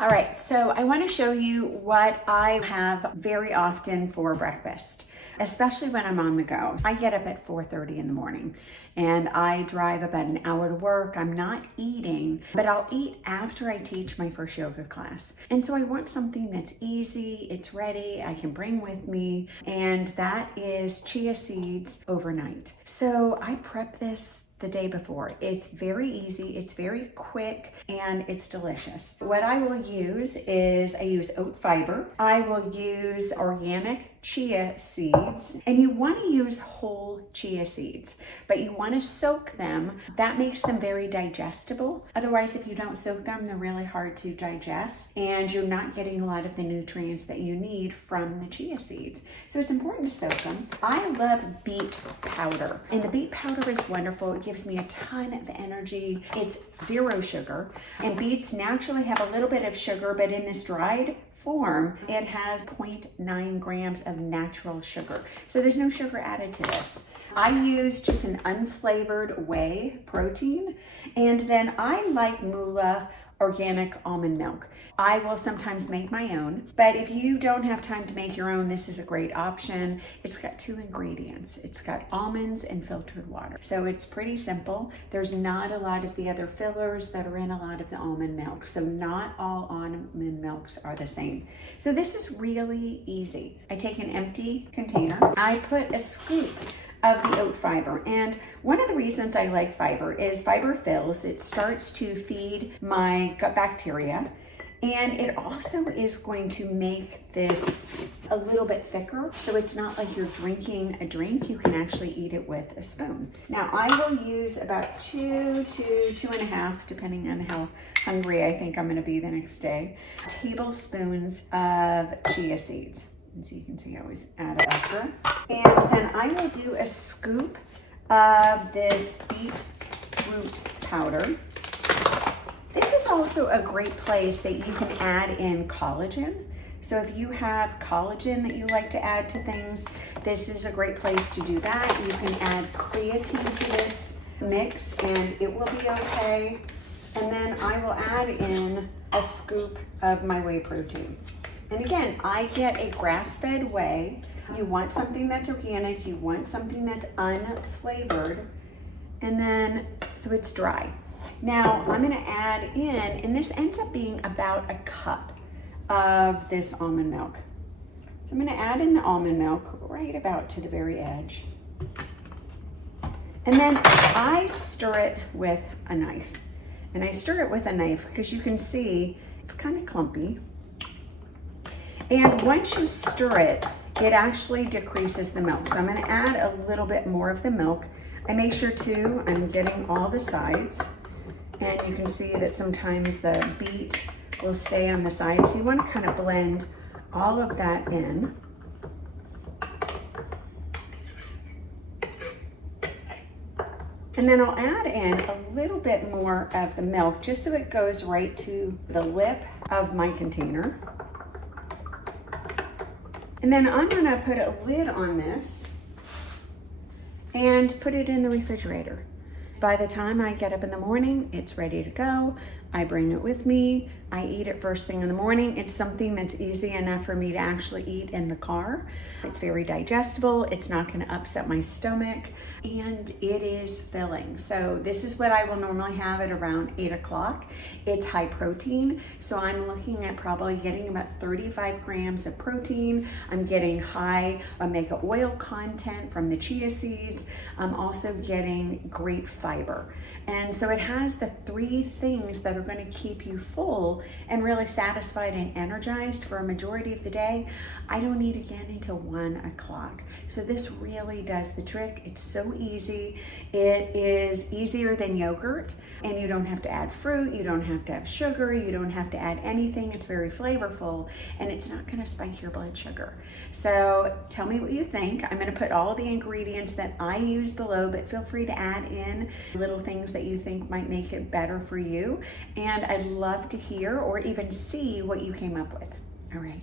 All right, so I want to show you what I have very often for breakfast, especially when I'm on the go. I get up at 4:30 in the morning and I drive about an hour to work. I'm not eating, but I'll eat after I teach my first yoga class. And so I want something that's easy, it's ready, I can bring with me, and that is chia seeds overnight. So I prep this the day before. It's very easy, it's very quick, and it's delicious. What I will use is I use oat fiber. I will use organic chia seeds, and you want to use whole chia seeds, but you want to soak them. That makes them very digestible. Otherwise, if you don't soak them, they're really hard to digest, and you're not getting a lot of the nutrients that you need from the chia seeds. So it's important to soak them. I love beet powder, and the beet powder is wonderful. It gives me a ton of energy. It's zero sugar, and beets naturally have a little bit of sugar, but in this dried form, it has 0.9 grams of natural sugar. So there's no sugar added to this. I use just an unflavored whey protein, and then I like Moolah organic almond milk. I will sometimes make my own, but if you don't have time to make your own, this is a great option. It's got 2 ingredients. It's got almonds and filtered water. So it's pretty simple. There's not a lot of the other fillers that are in a lot of the almond milk. So not all almond milks are the same. So this is really easy. I take an empty container. I put a scoop of the oat fiber. And one of the reasons I like fiber is fiber fills. It starts to feed my gut bacteria, and it also is going to make this a little bit thicker. So it's not like you're drinking a drink. You can actually eat it with a spoon. Now I will use about 2 to 2.5, depending on how hungry I think I'm gonna be the next day, tablespoons of chia seeds. And so you can see I always add it extra. And then I will do a scoop of this beetroot powder. This is also a great place that you can add in collagen. So if you have collagen that you like to add to things, this is a great place to do that. You can add creatine to this mix and it will be okay. And then I will add in a scoop of my whey protein. And again, I get a grass-fed whey. You want something that's organic, you want something that's unflavored, and then, so it's dry. Now, I'm gonna add in, and this ends up being about a cup of this almond milk. So I'm gonna add in the almond milk right about to the very edge. And then I stir it with a knife. And I stir it with a knife because you can see it's kind of clumpy. And once you stir it, it actually decreases the milk. So I'm gonna add a little bit more of the milk. I make sure too, I'm getting all the sides. And you can see that sometimes the beet will stay on the sides. So you wanna kind of blend all of that in. And then I'll add in a little bit more of the milk just so it goes right to the lip of my container. And then I'm gonna put a lid on this and put it in the refrigerator. By the time I get up in the morning, it's ready to go. I bring it with me. I eat it first thing in the morning. It's something that's easy enough for me to actually eat in the car. It's very digestible. It's not gonna upset my stomach, and it is filling. So this is what I will normally have at around 8 o'clock. It's high protein, so I'm looking at probably getting about 35 grams of protein. I'm getting high omega oil content from the chia seeds. I'm also getting great fiber. And so it has the 3 things that are going to keep you full and really satisfied and energized for a majority of the day. I don't eat again until 1 o'clock. So this really does the trick. It's so easy. It is easier than yogurt, and you don't have to add fruit, you don't have to have sugar, you don't have to add anything. It's very flavorful, and it's not gonna spike your blood sugar. So tell me what you think. I'm gonna put all the ingredients that I use below, but feel free to add in little things that you think might make it better for you. And I'd love to hear or even see what you came up with. All right.